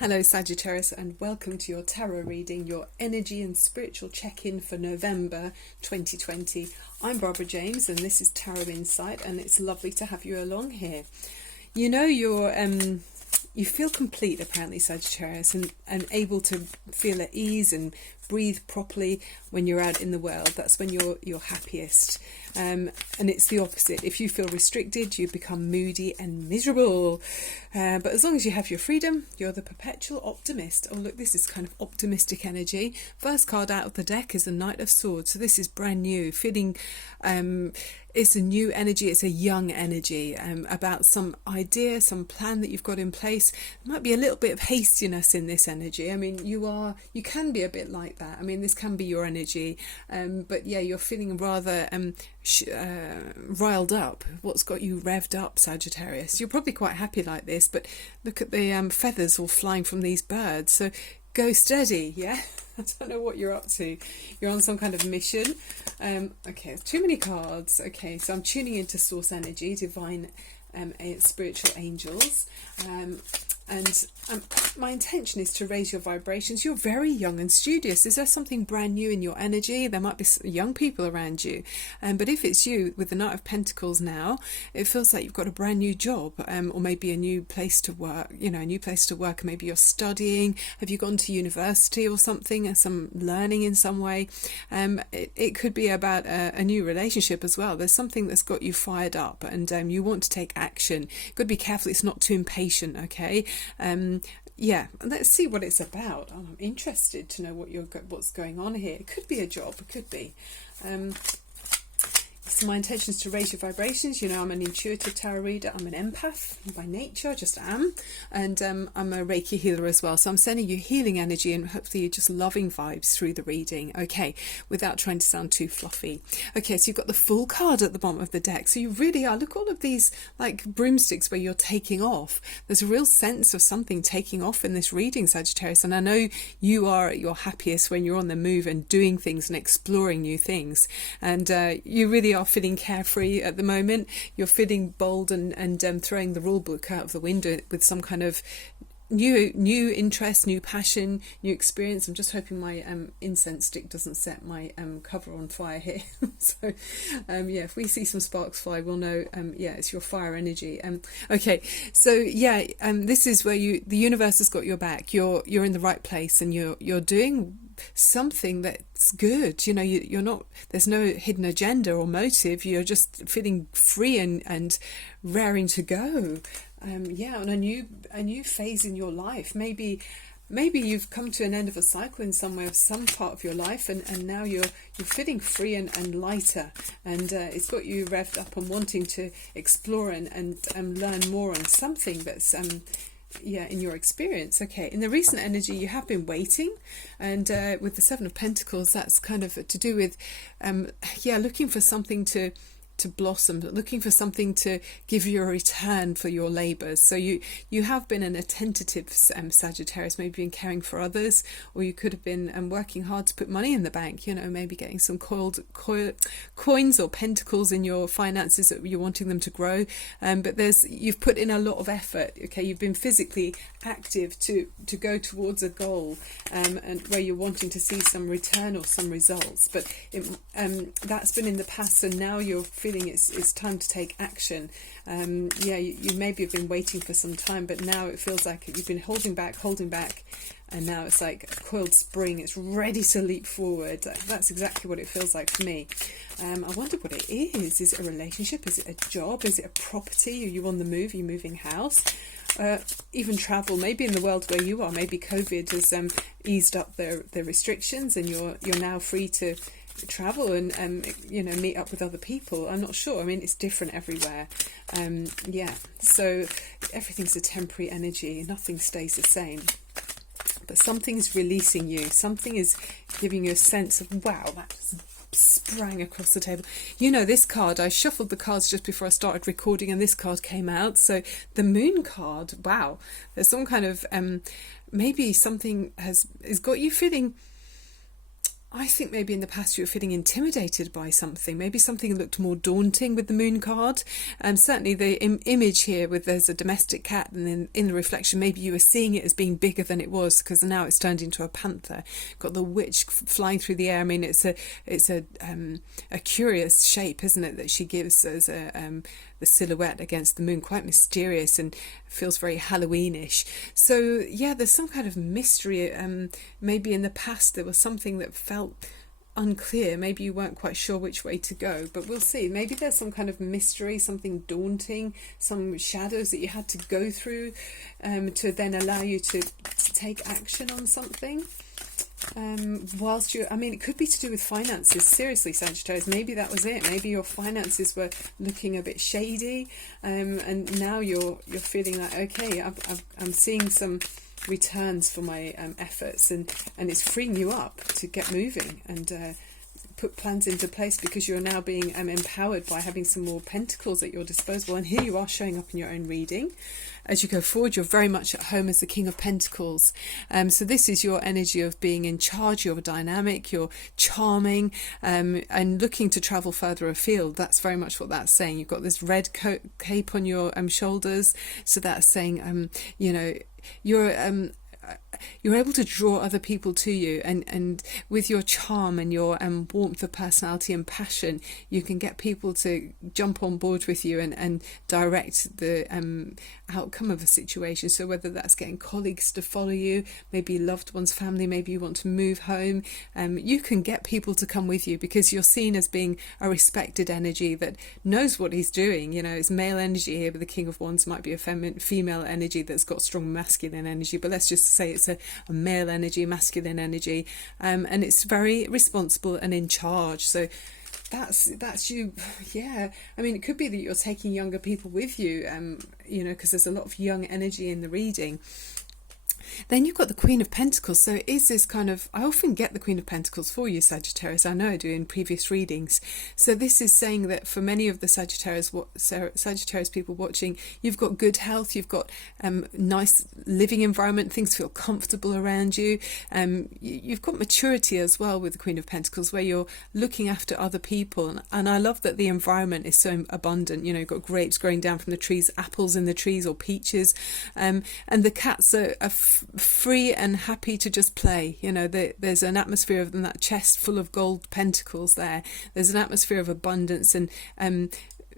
Hello Sagittarius, and welcome to your tarot reading, your energy and spiritual check-in for November 2020. I'm Barbara James and this is Tarot Insight, and it's lovely to have you along here. You know, you feel complete apparently, Sagittarius, and able to feel at ease and breathe properly when you're out in the world. That's when you're happiest. And it's the opposite. If you feel restricted, you become moody and miserable. But as long as you have your freedom, you're the perpetual optimist. Oh, look, this is kind of optimistic energy. First card out of the deck is the Knight of Swords. So this is brand new, feeling... it's a new energy, it's a young energy, about some idea, some plan that you've got in place. There might be a little bit of hastiness in this energy. I mean, you can be a bit like that. I mean, this can be your energy, but yeah, you're feeling rather riled up. What's got you revved up, Sagittarius? You're probably quite happy like this, but look at the feathers all flying from these birds. So go steady, yeah? I don't know what you're up to. You're on some kind of mission. Okay, too many cards. Okay, so I'm tuning into source energy, divine spiritual angels. And my intention is to raise your vibrations. You're very young and studious. Is there something brand new in your energy? There might be young people around you. But if it's you with the Knight of Pentacles now, it feels like you've got a brand new job, or maybe a new place to work, a new place to work. Maybe you're studying. Have you gone to university or something, some learning in some way? It could be about a new relationship as well. There's something that's got you fired up, and you want to take action. You've got to be careful it's not too impatient, okay? Yeah, let's see what it's about. I'm interested to know what's going on here. It could be a job, it could be. So my intention is to raise your vibrations. You know, I'm an intuitive tarot reader. I'm an empath by nature, just am. And I'm a Reiki healer as well. So I'm sending you healing energy and hopefully you're just loving vibes through the reading. Okay, without trying to sound too fluffy. Okay, so you've got the Fool card at the bottom of the deck. So you really are, look, all of these like broomsticks where you're taking off. There's a real sense of something taking off in this reading, Sagittarius. And I know you are at your happiest when you're on the move and doing things and exploring new things. And you really are feeling carefree at the moment. You're feeling bold and throwing the rule book out of the window with some kind of new interest, new passion, new experience. I'm just hoping my incense stick doesn't set my cover on fire here. So yeah, if we see some sparks fly, we'll know yeah, it's your fire energy. Okay, so yeah, this is where the universe has got your back. You're in the right place, and you're doing something that's good. You're not, there's no hidden agenda or motive. You're just feeling free and raring to go. Yeah, on a new phase in your life. Maybe you've come to an end of a cycle in some way, of some part of your life, and now you're feeling free and lighter, and it's got you revved up and wanting to explore and learn more on something that's yeah, in your experience. Okay, in the recent energy you have been waiting, and with the Seven of Pentacles, that's kind of to do with yeah, looking for something to blossom, looking for something to give you a return for your labours. So you have been an attentive Sagittarius, maybe been caring for others, or you could have been working hard to put money in the bank, maybe getting some coins or pentacles in your finances that you're wanting them to grow. But you've put in a lot of effort. Okay, you've been physically active to go towards a goal, and where you're wanting to see some return or some results. But that's been in the past, and now you're feeling it's time to take action. Yeah, you maybe have been waiting for some time, but now it feels like you've been holding back, and now it's like a coiled spring. It's ready to leap forward. That's exactly what it feels like for me. I wonder what it is. Is it a relationship? Is it a job? Is it a property? Are you on the move? Are you moving house? Even travel, maybe in the world where you are. Maybe COVID has eased up the restrictions, and you're now free to travel and meet up with other people. I'm not sure. I mean, it's different everywhere. Yeah, so everything's a temporary energy. Nothing stays the same. But something's releasing you. Something is giving you a sense of, wow, that just sprang across the table. This card, I shuffled the cards just before I started recording, and this card came out. So the Moon card, wow, there's some kind of maybe something has got you feeling I think maybe in the past you were feeling intimidated by something. Maybe something looked more daunting with the moon card. Certainly the image here with there's a domestic cat, and then in the reflection maybe you were seeing it as being bigger than it was, because now it's turned into a panther. Got the witch flying through the air. I mean, it's a curious shape, isn't it, that she gives as the silhouette against the moon, quite mysterious and feels very Halloweenish. So yeah, there's some kind of mystery. Maybe in the past there was something that felt unclear. Maybe you weren't quite sure which way to go, but we'll see. Maybe there's some kind of mystery, something daunting, some shadows that you had to go through to then allow you to take action on something. Whilst I mean, it could be to do with finances. Seriously, Sagittarius, maybe that was it. Maybe your finances were looking a bit shady, and now you're feeling like, okay, I'm seeing some returns for my efforts, and it's freeing you up to get moving and put plans into place, because you're now being empowered by having some more pentacles at your disposal. And here you are showing up in your own reading. As you go forward, you're very much at home as the King of Pentacles. So this is your energy of being in charge. You're dynamic, you're charming, and looking to travel further afield. That's very much what that's saying. You've got this red cape on your shoulders. So that's saying, you know, you're able to draw other people to you, and with your charm and your warmth of personality and passion, you can get people to jump on board with you and direct the outcome of a situation. So whether that's getting colleagues to follow you, maybe loved ones, family, maybe you want to move home, you can get people to come with you, because you're seen as being a respected energy that knows what he's doing. You know, it's male energy here, but the King of Wands might be a female energy that's got strong masculine energy, but let's just say it's a male energy, masculine energy, and it's very responsible and in charge. So that's you. Yeah, I mean, it could be that you're taking younger people with you, you know, because there's a lot of young energy in the reading. Then you've got the Queen of Pentacles. So is this kind of, I often get the Queen of Pentacles for you, Sagittarius. I know I do in previous readings. So this is saying that for many of the Sagittarius people watching, you've got good health, you've got nice living environment, things feel comfortable around you. You've got maturity as well with the Queen of Pentacles, where you're looking after other people. And I love that the environment is so abundant. You know, you've got grapes growing down from the trees, apples in the trees, or peaches. And the cats are free and happy to just play. You know, there's an atmosphere of that chest full of gold pentacles there. There's an atmosphere of abundance and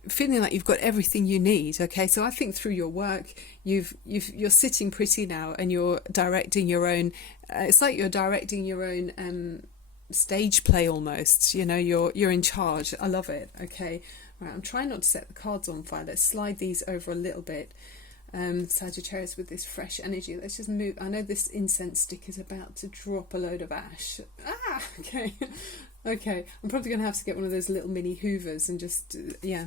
feeling like you've got everything you need. Okay, so I think through your work you're sitting pretty now, and you're directing your own it's like you're directing your own stage play almost. You know, you're in charge. I love it. Okay, right, I'm trying not to set the cards on fire. Let's slide these over a little bit. Sagittarius, with this fresh energy, let's just move. I know this incense stick is about to drop a load of ash. Okay. Okay, I'm probably going to have to get one of those little mini hoovers and just, yeah.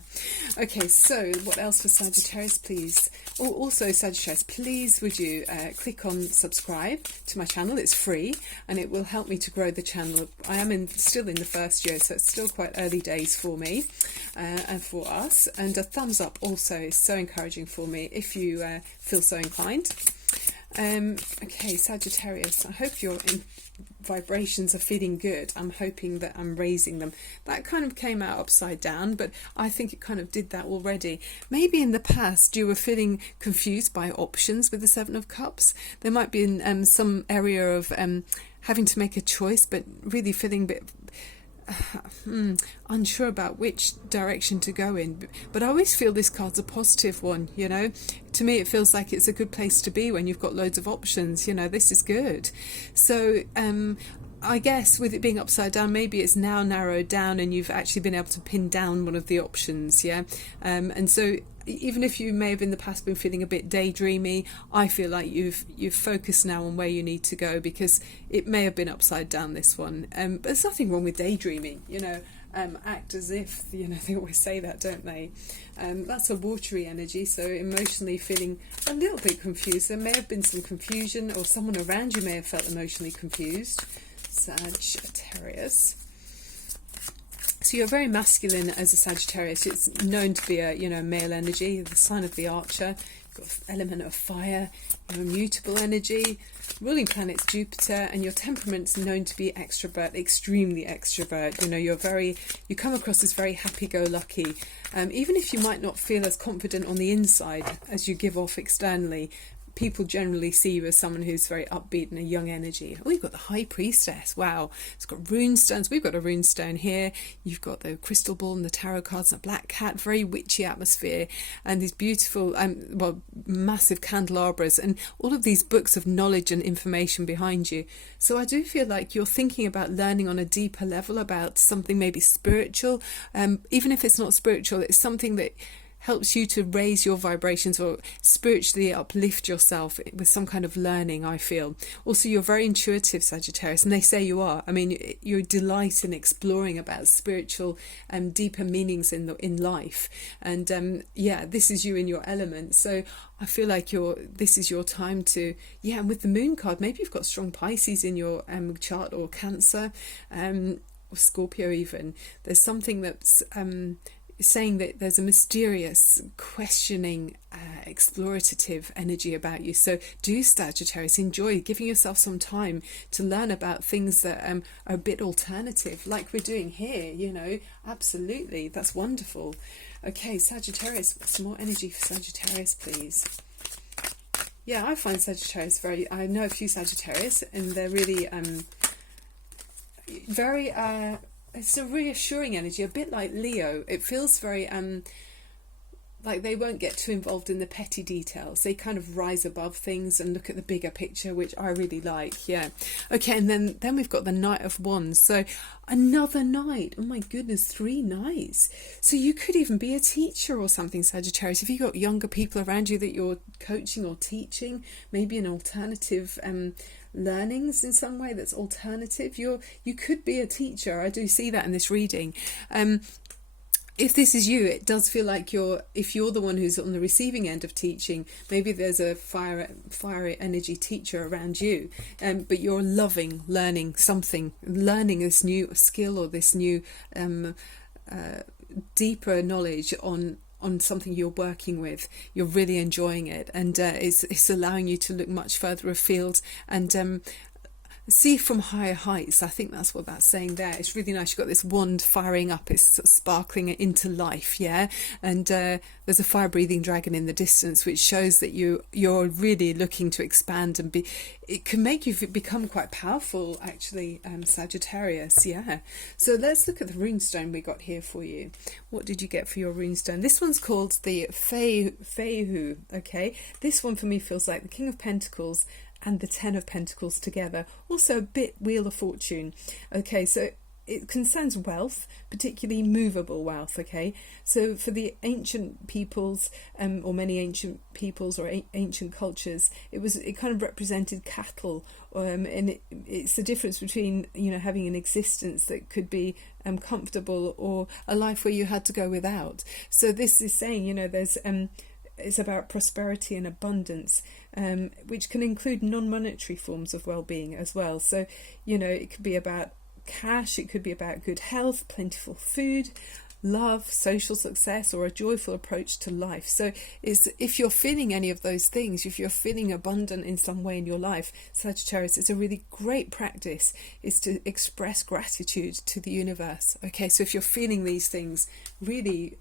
Okay, so what else for Sagittarius, please? Oh, also, Sagittarius, please would you click on subscribe to my channel. It's free, and it will help me to grow the channel. I am still in the first year, so it's still quite early days for me and for us. And a thumbs up also is so encouraging for me if you feel so inclined. Okay, Sagittarius, I hope your vibrations are feeling good. I'm hoping that I'm raising them. That kind of came out upside down, but I think it kind of did that already. Maybe in the past you were feeling confused by options with the Seven of Cups. There might be in some area of having to make a choice, but really feeling a bit unsure about which direction to go in. But I always feel this card's a positive one. You know, to me it feels like it's a good place to be when you've got loads of options. You know, this is good. So I guess with it being upside down, maybe it's now narrowed down and you've actually been able to pin down one of the options. Yeah, and so even if you may have in the past been feeling a bit daydreamy, I feel like you've focused now on where you need to go, because it may have been upside down, this one. But there's nothing wrong with daydreaming, you know. Act as if, you know, they always say that, don't they? That's a watery energy, so emotionally feeling a little bit confused. There may have been some confusion, or someone around you may have felt emotionally confused. Sagittarius. So you're very masculine as a Sagittarius. It's known to be a, you know, male energy, the sign of the Archer. You've got an element of fire, you're a mutable energy. ruling planet's Jupiter, and your temperament's known to be extrovert, extremely extrovert. You know, you come across as very happy-go-lucky. Even if you might not feel as confident on the inside as you give off externally, people generally see you as someone who's very upbeat and a young energy. Oh, you've got the High Priestess. Wow. It's got rune stones. We've got a rune stone here. You've got the crystal ball and the tarot cards and a black cat. Very witchy atmosphere. And these beautiful, massive candelabras and all of these books of knowledge and information behind you. So I do feel like you're thinking about learning on a deeper level about something maybe spiritual. Even if it's not spiritual, it's something that helps you to raise your vibrations or spiritually uplift yourself with some kind of learning, I feel. Also, you're very intuitive, Sagittarius, and they say you are. I mean, you delight in exploring about spiritual and deeper meanings in life. And this is you in your element. So I feel like this is your time to, and with the Moon card, maybe you've got strong Pisces in your chart, or Cancer, or Scorpio even. There's something that's saying that there's a mysterious, questioning, explorative energy about you. So do, Sagittarius, enjoy giving yourself some time to learn about things that are a bit alternative, like we're doing here, you know. Absolutely, that's wonderful. Okay, Sagittarius, some more energy for Sagittarius, please. Yeah, I find Sagittarius I know a few Sagittarius, and they're really very it's a reassuring energy, a bit like Leo. It feels very like they won't get too involved in the petty details. They kind of rise above things and look at the bigger picture, which I really like. Yeah. Okay, and then we've got the Knight of Wands. So another knight. Oh my goodness, 3 knights. So you could even be a teacher or something, Sagittarius. If you've got younger people around you that you're coaching or teaching, maybe an alternative learnings in some way that's alternative, you could be a teacher. I do see that in this reading. If this is you, it does feel like if you're the one who's on the receiving end of teaching, maybe there's a fiery energy teacher around you, but you're loving learning something, learning this new skill or this new deeper knowledge on something you're working with. You're really enjoying it, and it's allowing you to look much further afield and see from higher heights. I think that's what that's saying there. It's really nice. You've got this wand firing up, it's sort of sparkling into life, yeah. And there's a fire-breathing dragon in the distance, which shows that you're really looking to expand and be. It can make you become quite powerful, actually, Sagittarius. Yeah. So let's look at the runestone we got here for you. What did you get for your runestone? This one's called the Feihu. Okay. This one for me feels like the King of Pentacles and the 10 of Pentacles together. Also a bit Wheel of Fortune. Okay, so it concerns wealth, particularly movable wealth. Okay, so for the ancient peoples, or many ancient peoples or ancient cultures, it kind of represented cattle, and it's the difference between, you know, having an existence that could be comfortable or a life where you had to go without. So this is saying, you know, there's it's about prosperity and abundance, which can include non-monetary forms of well-being as well. So, you know, it could be about cash, it could be about good health, plentiful food, love, social success, or a joyful approach to life. So if you're feeling any of those things, if you're feeling abundant in some way in your life, Sagittarius, it's a really great practice is to express gratitude to the universe. Okay, so if you're feeling these things, really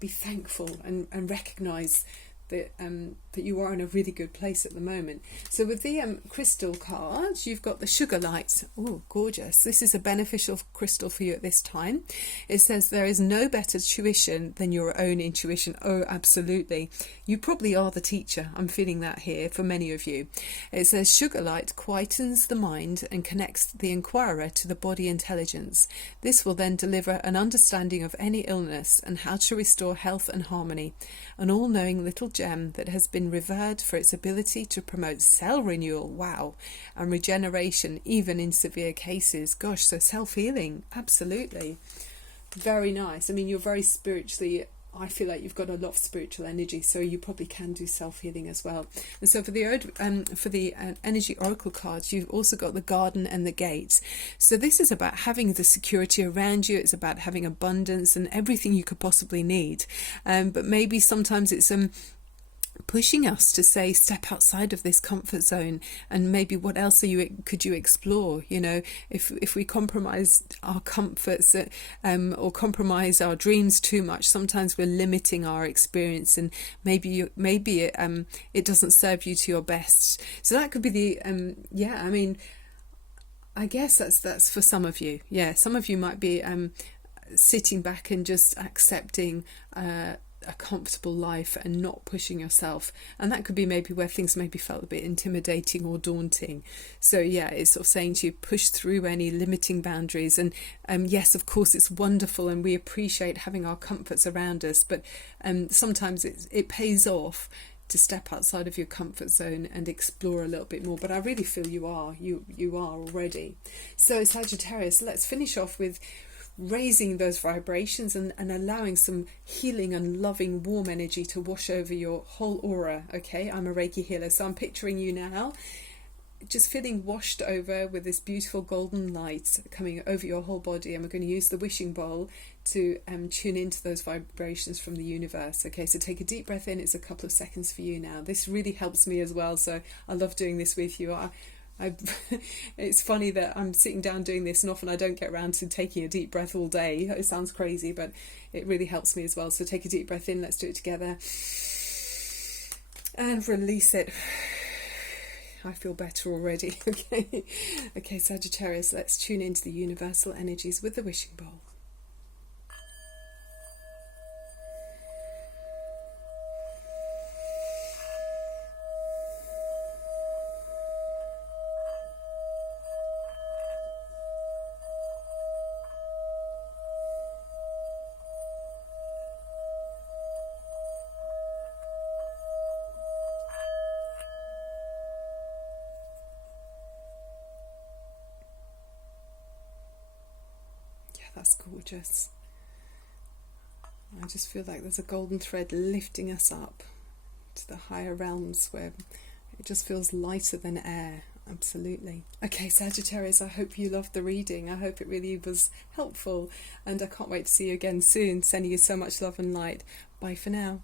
be thankful and recognize that you are in a really good place at the moment. So with the crystal cards, you've got the sugar light. Oh, gorgeous. This is a beneficial crystal for you at this time. It says there is no better tuition than your own intuition. Oh, absolutely. You probably are the teacher. I'm feeling that here for many of you. It says sugar light quietens the mind and connects the inquirer to the body intelligence. This will then deliver an understanding of any illness and how to restore health and harmony. An all-knowing little gem that has been revered for its ability to promote cell renewal, wow, and regeneration even in severe cases. Gosh, so self-healing, absolutely. Very nice. I mean, you're very spiritually, I feel like you've got a lot of spiritual energy, so you probably can do self-healing as well. And so for the energy oracle cards, you've also got the garden and the gates. So this is about having the security around you. It's about having abundance and everything you could possibly need. But maybe sometimes it's pushing us to say step outside of this comfort zone, and maybe what else could you explore. You know, if we compromise our comforts or compromise our dreams too much, sometimes we're limiting our experience, and maybe it doesn't serve you to your best. So that could be the I mean, I guess that's for some of you. Yeah, some of you might be sitting back and just accepting a comfortable life and not pushing yourself, and that could be maybe where things maybe felt a bit intimidating or daunting. So yeah, it's sort of saying to you, push through any limiting boundaries, and yes, of course it's wonderful and we appreciate having our comforts around us, but sometimes it pays off to step outside of your comfort zone and explore a little bit more. But I really feel you are already. So Sagittarius, let's finish off with raising those vibrations and allowing some healing and loving warm energy to wash over your whole aura. Okay, I'm a Reiki healer, so I'm picturing you now just feeling washed over with this beautiful golden light coming over your whole body, and we're going to use the wishing bowl to tune into those vibrations from the universe. Okay, so take a deep breath in. It's a couple of seconds for you now. This really helps me as well, so I love doing this with you. It's funny that I'm sitting down doing this, and often I don't get around to taking a deep breath all day. It sounds crazy, but it really helps me as well. So take a deep breath in. Let's do it together. And release it. I feel better already. Okay, Sagittarius, let's tune into the universal energies with the wishing bowl. That's gorgeous. I just feel like there's a golden thread lifting us up to the higher realms where it just feels lighter than air. Absolutely. Okay, Sagittarius, I hope you loved the reading. I hope it really was helpful, and I can't wait to see you again soon. Sending you so much love and light. Bye for now.